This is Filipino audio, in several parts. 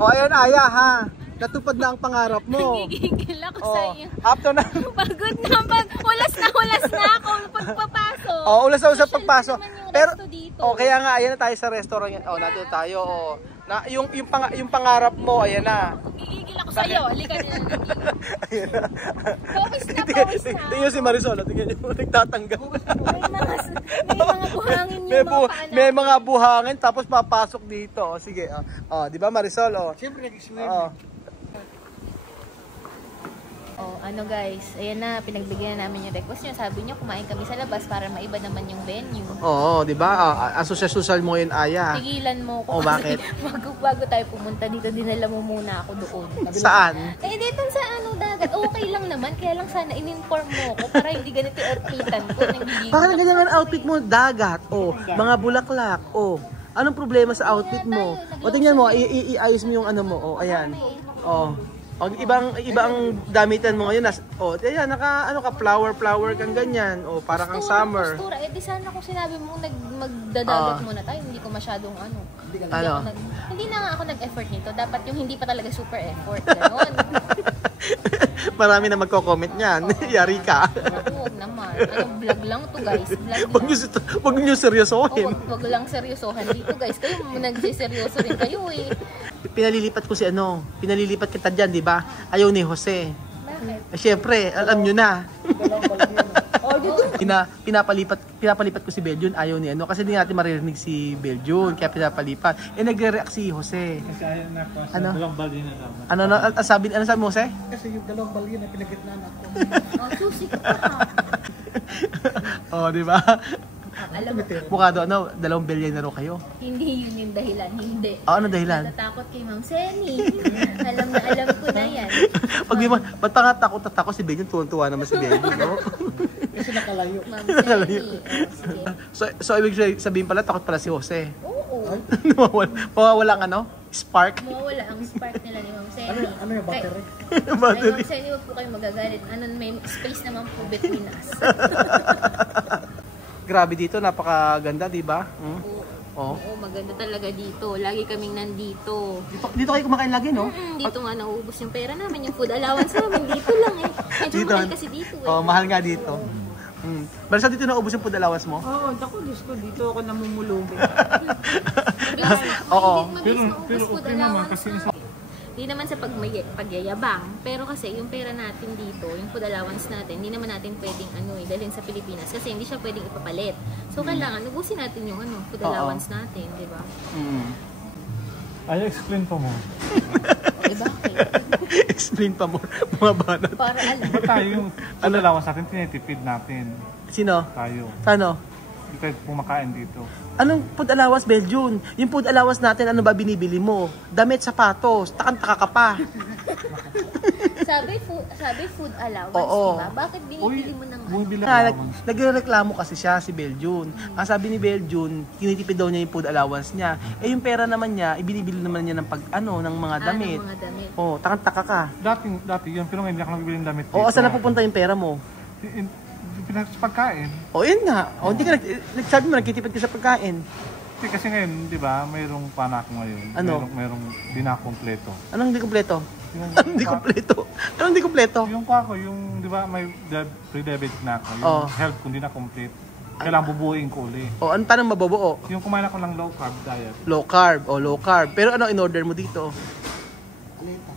O, ayan, Aya, ha? Natupad na ang pangarap mo. Nagigigil ako sa iyo. After na. Pagod na. Ulas na ako pagpapasok. O, ulas na sa pagpasok. Pero, dito. kaya nga, ayan na tayo sa restaurant yan. O, nato tayo, o. Na, yung pangarap mo, ayan na. Nagigigil ako sa iyo. Halika na. Ayan na. Pawis na. Tingnan si Marisol, tingnan nyo, nagtatanggal. May mga buhangin yung mga paalam. May mga buhangin, tapos papasok dito. O, sige, di ba Marisol? O. Siyempre, nag-swim. Oh, ano guys, ayan na, pinagbigyan na namin yung request nyo. Sabi nyo, kumain kami sa labas para maiba naman yung venue. Oo, di ba? Asosya-social mo yun, Aya. Tigilan mo ko. O, bakit? bago tayo pumunta dito, dinala mo muna ako doon. Saan? Eh, dito sa dagat. Okay lang naman, kaya lang sana in-inform mo ko para hindi ganito yung outfitan ko. Bakit ganyan ang outfit mo? Dagat, mga bulaklak, Anong problema sa outfit mo? O, tingnan mo, iayos mo yung ano mo. O, ayan. O. Ibang damitan mo ngayon. Ayan, flower kang ganyan. O, para kang summer. Postura. Di sana kung sinabi mo magdadagat muna tayo, hindi ko masyadong Hindi na nga ako nag-effort nito. Dapat yung hindi pa talaga super effort. Ganon. Marami na magko-comment niyan. Yari ka. Huwag naman. Vlog lang to guys. Huwag niyo seryosohin. Huwag lang seryosohan dito guys. Kayo nagsiseryoso rin kayo eh. Pinalilipat kita dyan, di ba? Ayaw ni Jose. Bakit? Siyempre, alam nyo na. Pinapalipat ko si Beljun, ayaw ni kasi hindi natin maririnig si Beljun, kaya pinapalipat. Nagre-react si Jose. Kasi ayaw na ako sa ano? dalawang balde na naman. Ano sabi mo, Jose? Kasi yung dalawang balde na pinagitnaan ako. Susi ka pa. Di ba? Alam mo, Mukha daw, 2 billion na raw kayo. hindi yun yung dahilan. Hindi. Ano dahilan? Natatakot kay Ma'am Seni. alam ko na yan. Ba't pa nga takot si Beljun? Tuwan-tuwa naman si Beljun, no? Kasi nakalayo. Ma'am Seni. Sige. So, ibig sabihin pala, takot pala si Jose. Oo. Mawawala ang spark. Mawawala ang spark nila ni Ma'am Seni. Ano yung battery? Ay, Ma'am Seni, huwag po kayo magagalit. May space naman po between us. Grabe dito, napakaganda, di ba? Oo, maganda talaga dito. Lagi kaming nandito. Dito kayo kumakain lagi, no? Dito nga nauubos yung pera namin, yung food allowance namin. Dito lang eh. Medyo mahal kasi dito eh. Mahal nga dito. Basta dito naubos yung food allowance mo? Oo, Diyos ko, dito ako namumulong. Oo. Pero okay naman kasi hindi naman sa pagyayabang, pero kasi yung pera natin dito, yung food allowance natin, hindi naman natin pwedeng dalhin sa Pilipinas kasi hindi siya pwedeng ipapalit. So kailangan ubusin natin yung food allowance natin, di ba? Ay, explain pa mo. Bakit? Explain pa more, mga banat. Para alam. Ba't tayo yung food allowance natin, tinitipid natin? Sino? Tayo. Ano? Hindi tayo pumakain dito. Anong food allowance, Beljun? Yung food allowance natin, ano ba binibili mo? Damit, sapatos, takang-taka ka pa. sabi food allowance, Oo. diba? Bakit binibili mo ng Bumibili allowance. Nagrereklamo kasi siya, si Beljun. Ang sabi ni Beljun, tinitipid daw niya yung food allowance niya. Yung pera naman niya, ibinibili naman niya ng ng mga damit. Ng mga damit. Takang-taka ka. Dati yun, pero ngayon hindi ako nagbibili ng damit dito. Saan napupunta yung pera mo? Sa pagkain. Yun nga. Hindi ka nagsabi mo, nagtitipid ka sa pagkain. Kasi ngayon, di ba, mayroong pana ako ngayon. Ano? Mayroong di na kompleto. Anong hindi kompleto? Yung, Hindi kompleto. Anong hindi kompleto? Yung ako, di ba, may pre-diabetic na ako. Yung health ko hindi na complete. Kailangan bubuuin ko ulit. Paano mabubuo? Yung kumain ako ng low carb diet. Low carb. Pero ano in-order mo dito?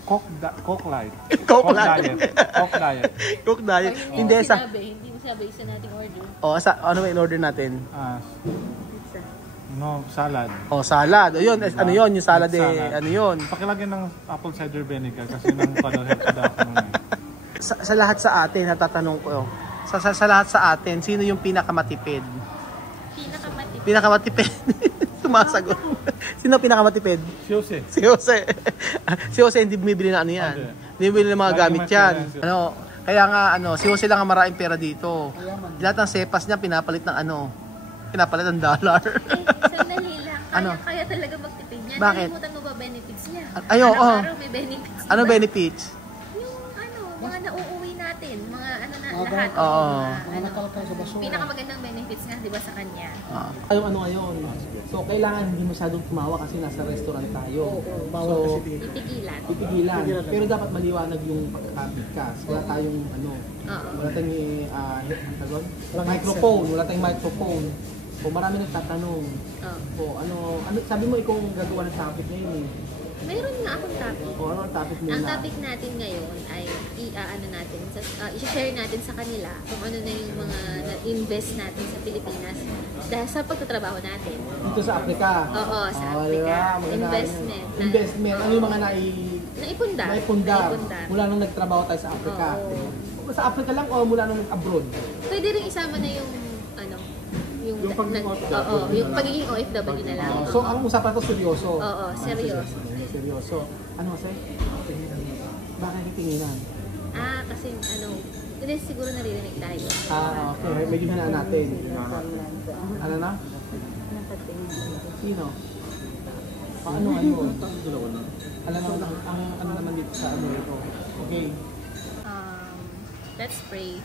Coke light. Coke diet. Coke diet. Hindi Hindi mo sinabi, isa nating order. Ano ba in-order natin? Pizza. Salad. Salad. Yun, Diba? ano yun? Yung salad Salad. ano yun? Pakilagyan ng apple cider vinegar kasi nang panahon sa Sa lahat sa atin, natatanong ko. Sa lahat sa atin, sino yung pinakamatipid? Pinakamatipid. Sumasagot. Sino pinakamatipid? Si Jose. Si Jose hindi bumibili na yan. Hindi bumibili ng mga gamit yan. Kaya nga si Jose lang ang maraming pera dito. Lahat ng sepas niya pinapalit ng pinapalit ng dollar. Sandali lang. Kaya talaga magtipid niya. Bakit? Nalimutan mo ba benefits niya? Araw-araw may benefits. Ano benefits? Yung mga nauuwi natin, mga lahat. Oo. Pinakamagandang benefits nga, di ba, sa kanya. Ano ngayon? So, kailangan hindi masyadong tumawa kasi nasa restaurant tayo. So, Pipigilan. Pero dapat maliwanag yung pagkakabigkas. Wala tayong wala tayong microphone. Wala tayong microphone. O marami nagtatanong. O ano, sabi mo ikaw ang gagawa ng topic ngayon eh. Mayroon nga akong topic. O ano ang topic muna? Ang topic natin ngayon ay i-share natin sa kanila kung ano na yung mga na-invest natin sa Pilipinas dahil sa pagtatrabaho natin. Dito sa Africa? Oo, sa Africa. Investment. Ano yung mga naipundar mula nung nagtrabaho tayo sa Africa? Sa Africa lang o mula nung abroad? Pwede rin isama na yung yung pagiging OFW na lang. So, ang usapan to seryoso? Oo, seryoso. Seryoso. Ano kasi? Bakit titinginan? Kasi hindi siguro naririnig tayo. Okay. Medyo hanaan natin. Ano na? Sino? Paano ngayon? Ano naman dito sa ito? Okay. Let's pray.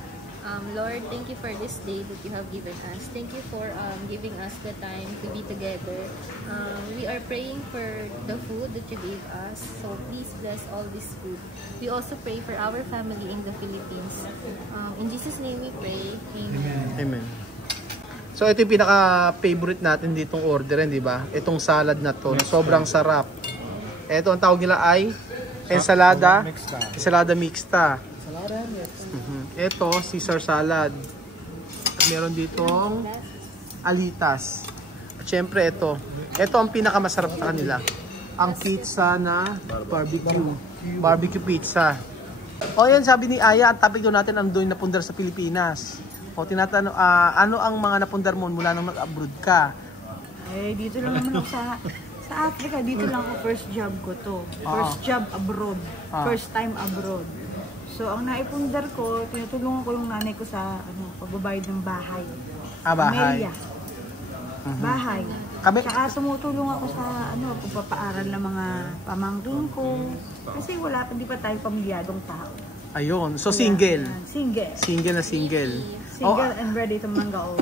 Lord, thank you for this day that you have given us. Thank you for giving us the time to be together. We are praying for the food that you gave us. So please bless all this food. We also pray for our family in the Philippines. In Jesus' name we pray. Amen. Amen. So ito yung pinaka-favorite natin ditong orderin, di ba? Itong salad na to, na sobrang sarap. Ito ang tawag nila ay ensalada mixta. Ito, Caesar salad. At meron ditong alitas. At syempre ito ang pinakamasarap sa kanila. Ang pizza na barbecue pizza. O yan, sabi ni Aya, ang topic doon natin ang doon napundar sa Pilipinas. O tinatanong, ano ang mga napundar mo mula nung nag-abroad ka? Dito lang naman ako sa Africa. Dito lang ako, first job ko to. First job abroad. First time abroad. So, ang naipundar ko, tinutulungan ko yung nanay ko sa pagbabayad ng bahay. Bahay. Bahay. Saka tumutulong ako sa pagpapaaral ng mga pamangkin ko. Kasi hindi pa tayo pamilyadong tao. Ayun. So, single. Single. Single And ready to mingle.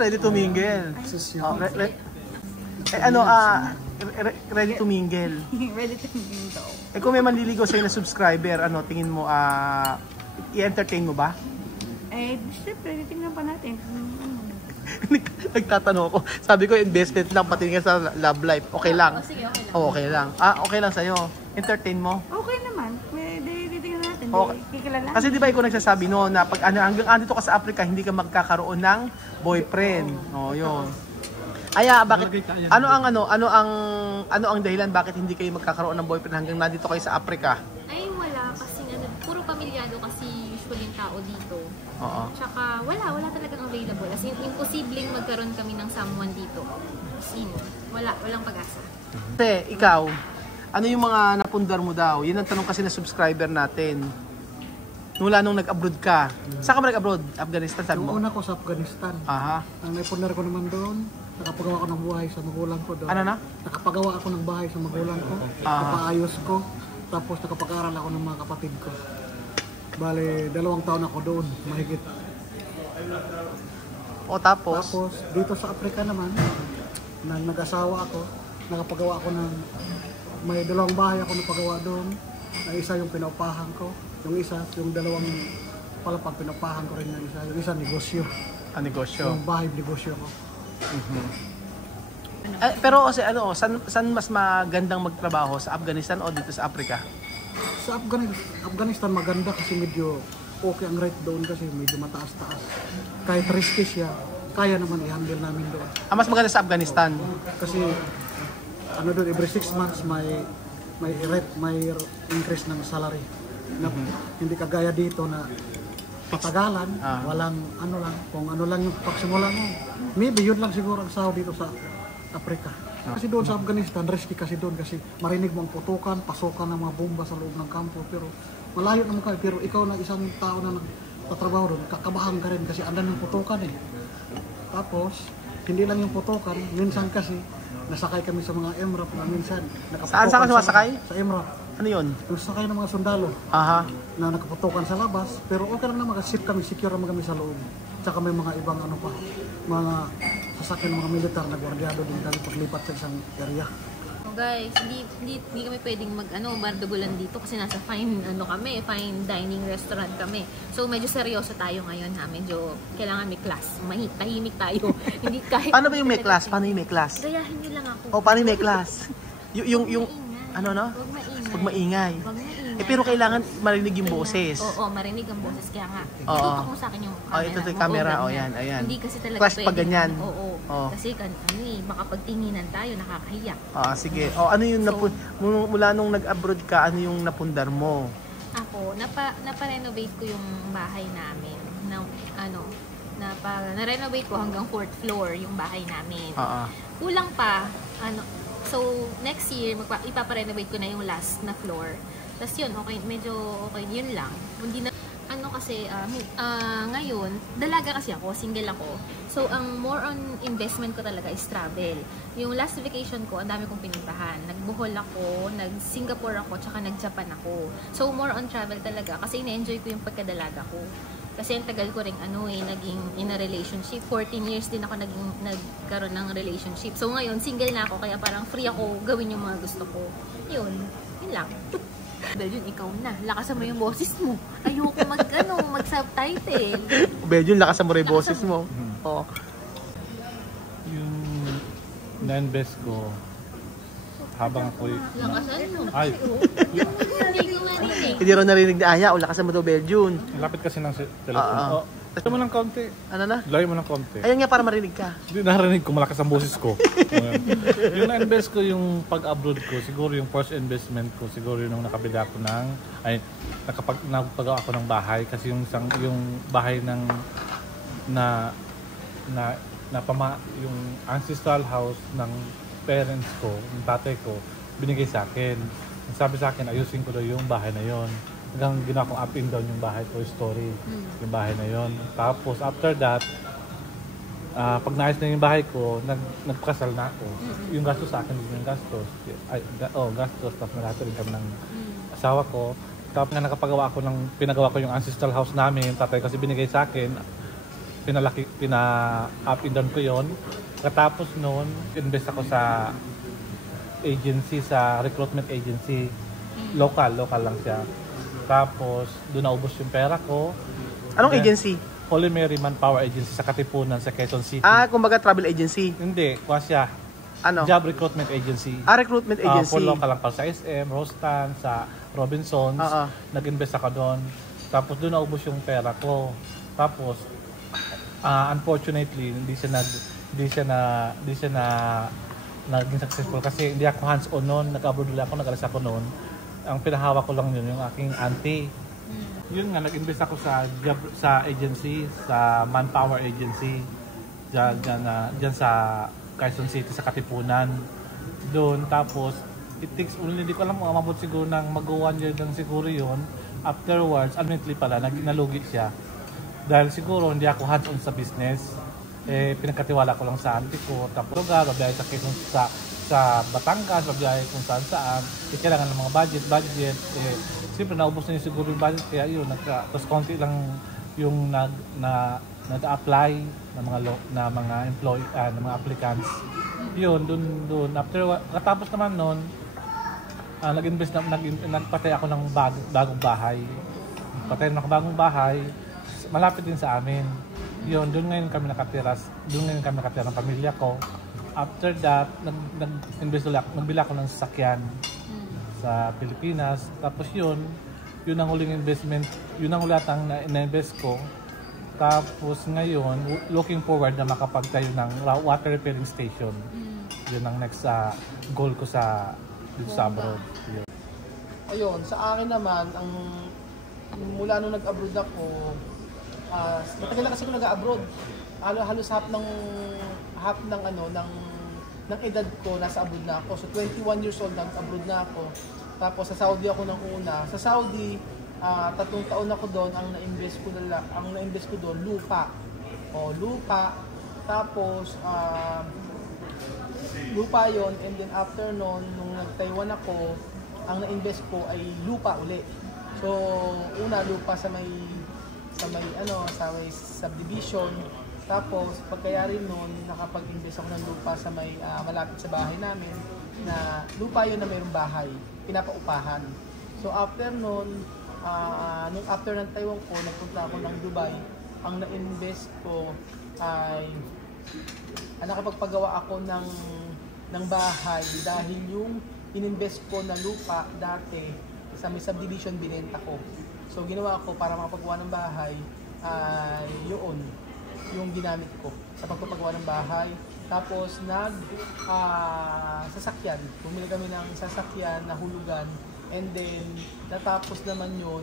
Ready to mingle. Ready to mingle. Ready to mingle. Kung may manliligaw sa'yo na subscriber, tingin mo, i-entertain mo ba? Siyempre, tingnan pa natin. Nagtatanong ako. Sabi ko, investment lang, pati nga sa love life. Okay lang? Sige, okay lang. Okay lang. Okay lang sa'yo. Entertain mo? Okay naman. Tingnan natin. Kikilala. Kasi di ba ikaw nagsasabi na pag hanggang andito ka sa Africa, hindi ka magkakaroon ng boyfriend. Yun. Bakit ano ang dahilan bakit hindi kayo magkakaroon ng boyfriend hanggang nandito kayo sa Africa? Ay wala kasi puro pamilyado kasi usually yung tao dito. Oo. Tsaka wala talagang available. As in, imposibleng magkaroon kami ng someone dito. As in, walang pag-asa. Kasi ikaw, ano yung mga napundar mo daw? Yun ang tanong kasi na subscriber natin. Mula nung nag-abroad ka. Saan ka ba nag-abroad? Afghanistan, sabi mo? Yung una ko sa Afghanistan. Ang naipundar ko naman doon, nakapagawa ako ng buhay sa magulang ko doon. Ano na? Nakapagawa ako ng bahay sa magulang ko. Napaayos ko. Tapos nakapag-aral ako ng mga kapatid ko. Bale, 2 taon ako doon. Mahigit. Tapos dito sa Africa naman, nang nag-asawa ako, nakapagawa ako ng... May 2 bahay ako napagawa doon. Ang isa yung pinaupahan ko. Yung isa, yung 2 palapag pinaupahan ko rin yung isa. Yung isa, negosyo. Negosyo. Yung bahay, negosyo ko. Pero kasi saan mas magandang magtrabaho? Sa Afghanistan o dito sa Africa? Sa Afghanistan maganda kasi medyo okay ang rate doon kasi medyo mataas-taas. Kahit risky siya, kaya naman i-handle namin doon. Mas maganda sa Afghanistan? Kasi doon every 6 months may increase ng salary. Hindi kagaya dito na patagalan, walang kung ano lang yung pagsimula mo. Maybe yun lang siguro ang sahod dito sa Africa. Kasi doon sa Afghanistan, risky kasi doon kasi marinig mo ang putukan, pasukan ng mga bomba sa loob ng kampo. Pero malayo naman kayo. Pero ikaw na isang tao na nagtatrabaho doon, kakabahan ka rin kasi andan yung putukan eh. Tapos, hindi lang yung putukan, minsan kasi nasakay kami sa mga MRAP na minsan. Saan ka sumasakay? Sa MRAP. Ano yun? Yung sakay ng mga sundalo Aha. na nakaputukan sa labas, pero okay lang naman kasi kami, secure naman kami sa loob. Tsaka may mga ibang ano pa, mga sasakyan ng mga militar na gwardyado din kami paglipat sa isang area. Guys, hindi kami pwedeng mardugulan dito kasi nasa fine dining restaurant kami. So medyo seryoso tayo ngayon ha, medyo kailangan may class. Tahimik tayo. Hindi kahit Paano ba yung may class? Paano yung may class? gayahin niyo lang ako. O, paano yung may class? yung ano no? Huwag maingay. Pag maingay. Pero kailangan marinig yung boses. Oo, marinig ang boses. Kaya nga, Oo. itutok mo sa akin yung camera. Ito yung camera. O, yan, ayan. Hindi kasi talaga Class pag ganyan. Oo. Oo. Kasi baka pagtinginan tayo, nakakahiya. Sige. O, ano yung mula nung nag-abroad ka, ano yung napundar mo? Ako, napa-renovate ko yung bahay namin. Na-renovate ko hanggang 4th floor yung bahay namin. Kulang pa, so next year, ipaparenovate ko na yung last na floor. Tapos yun, medyo okay, yun lang. Hindi na, kasi, ngayon, dalaga kasi ako, single ako. So, ang more on investment ko talaga is travel. Yung last vacation ko, ang dami kong pinuntahan. Nag-Bohol ako, nag-Singapore ako, tsaka nag-Japan ako. So, more on travel talaga kasi ina-enjoy ko yung pagkadalaga ko. Kasi ang tagal ko rin naging in a relationship. 14 years din ako nagkaroon ng relationship. So ngayon, single na ako, kaya parang free ako gawin yung mga gusto ko. Yun lang. Bejun, ikaw na. Lakasan mo yung boses mo. Ayoko mag-subtitle. Bejun, lakasan mo rin yung boses mo. Oo. Yung na-invest ko, habang ako'y... Lakasan mo. Ay, Hindi ko marinig. Hindi rin narinig ni Aya, o lakasan mo daw Bejun. lapit kasi ng telepono. Layo mo ng konti. Ano na? Layo mo ng konti. Ayun nga, para marinig ka. Hindi narinig ko, malakas ang boses ko. Yung na-invest ko, yung pag-abroad ko, siguro yung first investment ko, siguro yung nakabili ako nakapagawa ako ng bahay. Kasi yung bahay ng, yung ancestral house ng parents ko, ng tatay ko, binigay sa akin. Sabi sa akin, ayusin ko daw yung bahay na yon. Hanggang ginawa kong up and down yung bahay ko, story, yung bahay na yon. Tapos after that, pag naayos na yung bahay ko, nagpakasal na ako. Yung gastos sa akin, yung gastos. Gastos. Tapos nalato rin kami ng asawa ko. Tapos nakapagawa ako pinagawa ko yung ancestral house namin. Tatay kasi binigay sa akin, up and down ko yon. Katapos noon, invest ako sa agency, sa recruitment agency. Local lang siya. Tapos, doon naubos yung pera ko. Anong agency? Holy Mary Manpower Agency sa Katipunan, sa Quezon City. Kumbaga travel agency? Hindi, kuha siya. Ano? Job recruitment agency. Recruitment agency. For local lang pa sa SM, Rostan, sa Robinsons. Nag-invest ako doon. Tapos doon naubos yung pera ko. Tapos, unfortunately, hindi siya naging successful kasi hindi ako hands-on noon. Nag-abroad ako, nag-alas ako noon. Ang pinahawak ko lang yun, yung aking auntie. Yun nga, nag-invest ako sa agency, sa Manpower Agency. Diyan sa Quezon City, sa Katipunan. Doon, tapos, it takes only, hindi ko alam kung amabot siguro ng mag-1 year lang siguro yun. Afterwards, ultimately pala, nalugi siya. Dahil siguro, hindi ako hands-on sa business. Pinagkatiwala ko lang sa auntie ko. Tapos, babiyahe sa Quezon, sa Batangas, babiyahe kung saan. Kailangan ng mga budget. Siyempre, naubos na yung siguro yung budget. Kaya yun, tapos konti lang yung nag-apply na mga employee, na mga applicants. Yun, dun. Katapos naman nun, nagpatay ako ng bagong bahay. Patay ng bagong bahay, malapit din sa amin. Yun, doon ngayon kami nakatira ng pamilya ko. After that, nagbili ako ng sasakyan sa Pilipinas. Tapos yun ang huling investment, yun ang hulatang na-invest ko. Tapos ngayon, looking forward na makapagtayo ng water repairing station. Yun ang next goal ko dito sa abroad. Yun. Ayun, sa akin naman, mula nung nag-abroad ako, matagal na kasi ako nag-abroad. Halos half ng edad ko nasa abroad na ako. So 21 years old nag-abroad na ako. Tapos sa Saudi ako nang una. Sa Saudi, 3 taon ako doon. Ang na-invest ko doon lupa. Lupa. Tapos lupa 'yon, and then after noon nung nag-Taiwan ako, ang na-invest ko ay lupa uli. So, una lupa sa may subdivision. Tapos, pagkayari nun, nakapag-invest ako ng lupa sa may malapit sa bahay namin na lupa yun na mayroong bahay, pinapaupahan. So, after nun, after ng Taiwan ko, nagpunta ako ng Dubai. Ang na-invest ko ay nakapagpagawa ako ng bahay dahil yung ininvest ko na lupa dati sa may subdivision binenta ko. So ginawa ko para makapagawa ng bahay ay yung ginamit ko sa pagpapagawa ng bahay. Tapos sasakyan. Bumili kami ng sasakyan na hulugan and then natapos naman yun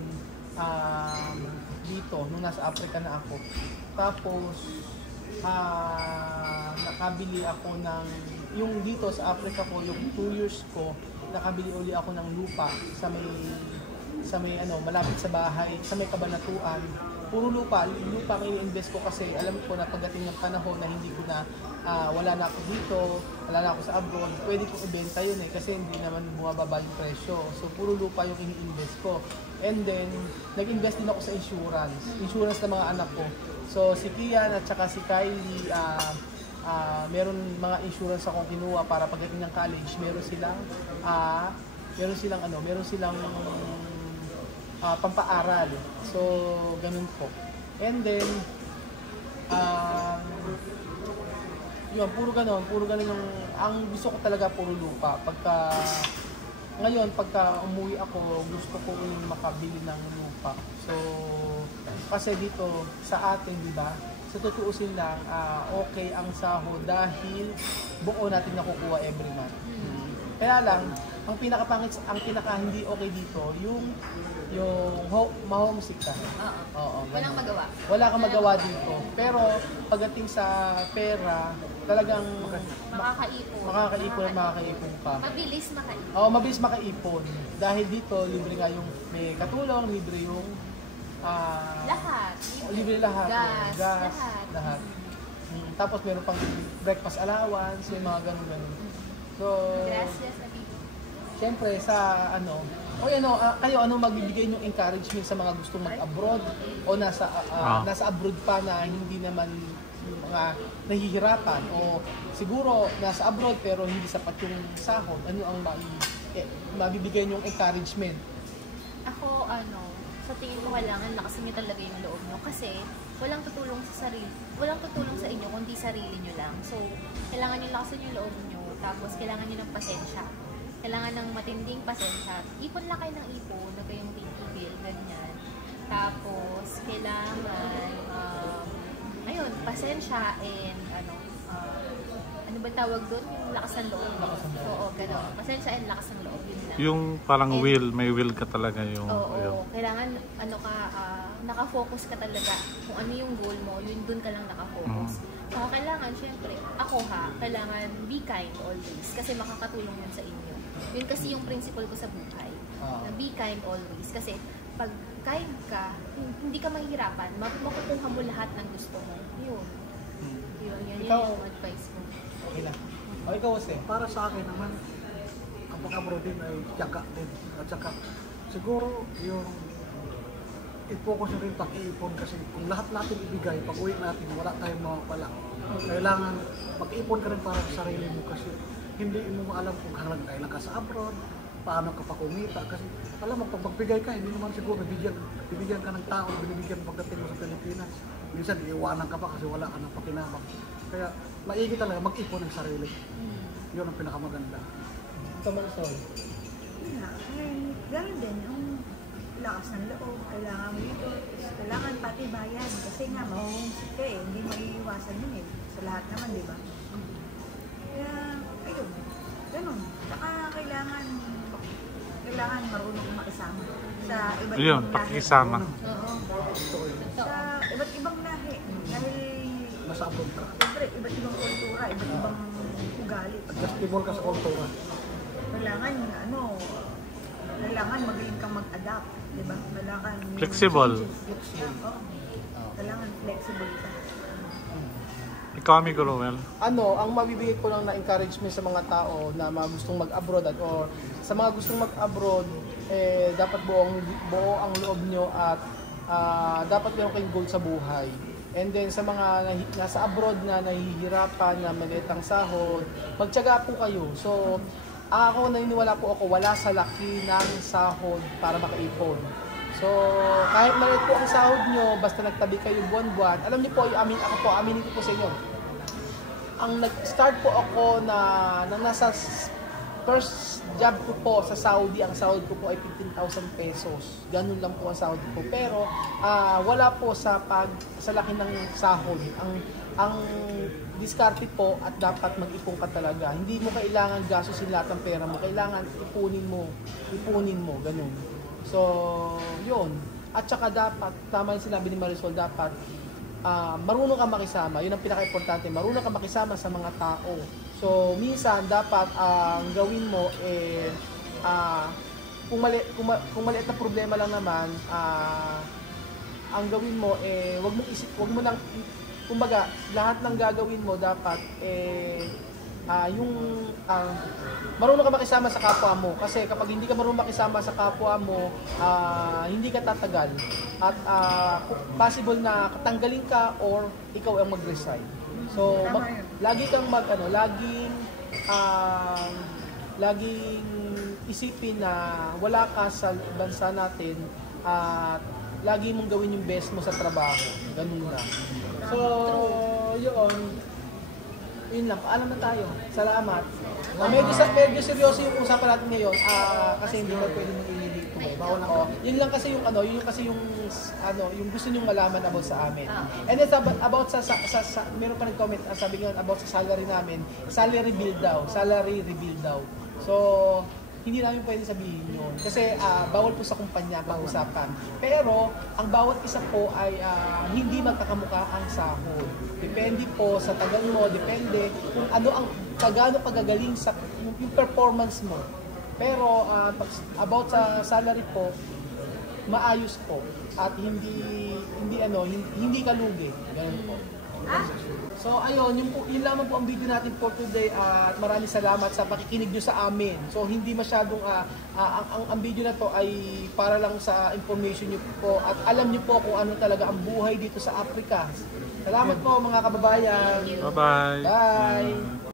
dito nung nasa Africa na ako. Tapos nakabili ako ng yung dito sa Africa ko, yung 2 years ko, nakabili uli ako ng lupa sa may malapit sa bahay, sa may Kabanatuan. Puro lupa ang i-invest ko kasi alam ko na pagdating ng panahon na hindi ko na wala na ako dito, wala na ako sa abroad, pwede kong ibenta yun kasi hindi naman bumababa yung presyo. So puro lupa yung ini-invest ko. And then nag-invest din ako sa insurance ng mga anak ko. So si Kian at saka si Kylie, meron mga insurance akong kinuha para pagdating ng college, meron silang pampaaral. So ganun po. And then puro ganun yung ang gusto ko talaga, puro lupa. Pagka umuwi ako, gusto ko yung makabili ng lupa. So kasi dito sa atin, di ba? Sa tutuusin lang, okay ang sahod dahil buo natin nakukuha every month. Kaya lang, ang pinaka hindi okay dito, yung ma-homesick ka. Oo. Walang magawa. Wala kang magawa dito. Pero pagdating sa pera, talagang makakaipon pa. Mabilis makaipon. Oo, mabilis makaipon. Dahil dito, libre nga yung may katulong, libre yung lahat. Libre lahat. Gas. Lahat. Tapos meron pang breakfast allowance, yung mga ganun-ganun. So, Gracias, amigo. siyempre sa kayo magbibigay yung encouragement sa mga gustong mag-abroad o nasa abroad pa na hindi naman mga nahihirapan o siguro nasa abroad pero hindi sapat yung sahod, ano ang mabibigay yung encouragement? Ako, sa tingin ko kailangan lakasin niyo talaga yung loob niyo kasi walang tutulong sa inyo kundi sarili niyo lang. So, kailangan niyo lakasin yung loob niyo, tapos kailangan niyo ng pasensya. Kailangan ng matinding pasensya. Ipon lang kayo ng ipon, na kayong titigil, ganyan. Tapos, kailangan, pasensya and ano ba tawag doon? Yung lakas ng loob. Oo, gano'n. Pasensya and lakas ng loob. Yun lang. Yung parang may will ka talaga yung... Oo. Kailangan, nakafocus ka talaga. Kung ano yung goal mo, yun doon ka lang nakafocus. So, kailangan, syempre, kailangan be kind always. Kasi makakatulong yun sa inyo. Yun kasi yung principle ko sa buhay. Na be kind always. Kasi, pag kind ka, hindi ka mahihirapan. Makukuha mo lahat ng gusto mo. Yun. Yun yung advice ko. Okay na. O ikaw kasi? Para sa akin naman, ang pag-abroad din ay tiyaga din. At saka siguro yung i-focus rin pag-iipon kasi kung lahat natin ibigay, pag uwi natin, wala tayong mawawala. Kailangan mag-iipon ka rin para sa sarili mo kasi hindi mo alam kung hanggang kailan ka sa abroad, paano ka pa kumita. Kasi alam mo, pag magbigay ka, hindi naman siguro bibigyan ka ng tao, binibigyan pagdating mo sa Pilipinas. Minsan iiwanan ka pa kasi wala ka ng pakinabang. Kaya maigi talaga mag-ipon ng sarili. Yun ang pinakamaganda. Kamarisol. Ganoon din, yung lakas ng loob, kailangan mo ito, kailangan pati bayan. Kasi nga, ma-homesick ka hindi maiiwasan yun sa lahat naman, di ba? Kaya, ayun, ganun. Saka kailangan marunong makisama sa iba't ibang lahi. Pakisama. Oo. Sa iba't ibang lahi. Dahil nasa abroad ka. Siyempre, iba't ibang kultura, iba't ibang ugali. Adjustable ka sa kultura. Kailangan magaling kang mag-adapt, di ba? Kailangan flexible. Kailangan flexible ka. Ikaw, amigo Roel. Ang mabibigay ko lang na encouragement sa mga tao na mga gustong mag-abroad or sa mga gustong mag-abroad, dapat buo ang loob nyo at dapat meron kayong goal sa buhay. And then sa mga nasa abroad na nahihirapan, na maliit ang sahod, magtiyaga po kayo. So, ako naniniwala po ako, wala sa laki ng sahod para makaipon. So, kahit maliit po ang sahod nyo, basta nagtabi kayo buwan-buwan, alam niyo po, aminin ko po sa inyo. Ang nag-start po ako na nasa first job ko po sa Saudi, ang sahod ko po ay 15,000 pesos. Ganun lang po ang sahod ko. Pero wala po sa laki ng sahod. Ang diskarte po at dapat mag-ipon ka talaga. Hindi mo kailangan gastusin lahat ng pera mo. Kailangan ipunin mo, ganun. So, yun. At saka dapat, tama yung sinabi ni Marisol, dapat marunong ka makisama. Yun ang pinaka-importante. Marunong ka makisama sa mga tao. So, minsan, dapat ang gawin mo, kung maliit na problema lang naman, ang gawin mo, wag mo lang, kumbaga, lahat ng gagawin mo, dapat, marunong ka makisama sa kapwa mo. Kasi kapag hindi ka marunong makisama sa kapwa mo, hindi ka tatagal. At possible na katanggalin ka or ikaw ang mag-resign. So, lagi kang laging isipin na wala ka sa bansa natin at lagi mong gawin yung best mo sa trabaho. Ganun na. So, yun lang. Paalam na tayo. Salamat. Medyo seryoso yung usapan natin ngayon kasi hindi ko pwede mong ililito. Yun lang kasi yung yung gusto nyong malaman about sa amin. And it's about sa meron pa nag-comment, sabi ngayon about sa salary namin, salary rebuild daw. So, hindi namin pwede sabihin yun. Kasi bawal po sa kumpanya pag-usapan. Pero, ang bawat isa po ay hindi magkakamukha ang sahod. Depende po sa tagal mo, depende kung gaano kagagaling sa yung performance mo. Pero, about sa salary po, maayos po. At hindi ka lugi. Ganun po. So ayun, yun lamang po ang video natin for today at maraming salamat sa pakikinig nyo sa amin. So hindi masyadong, ang video na to ay para lang sa information nyo po at alam nyo po kung ano talaga ang buhay dito sa Africa. Salamat po mga kababayan. Bye-bye. Bye!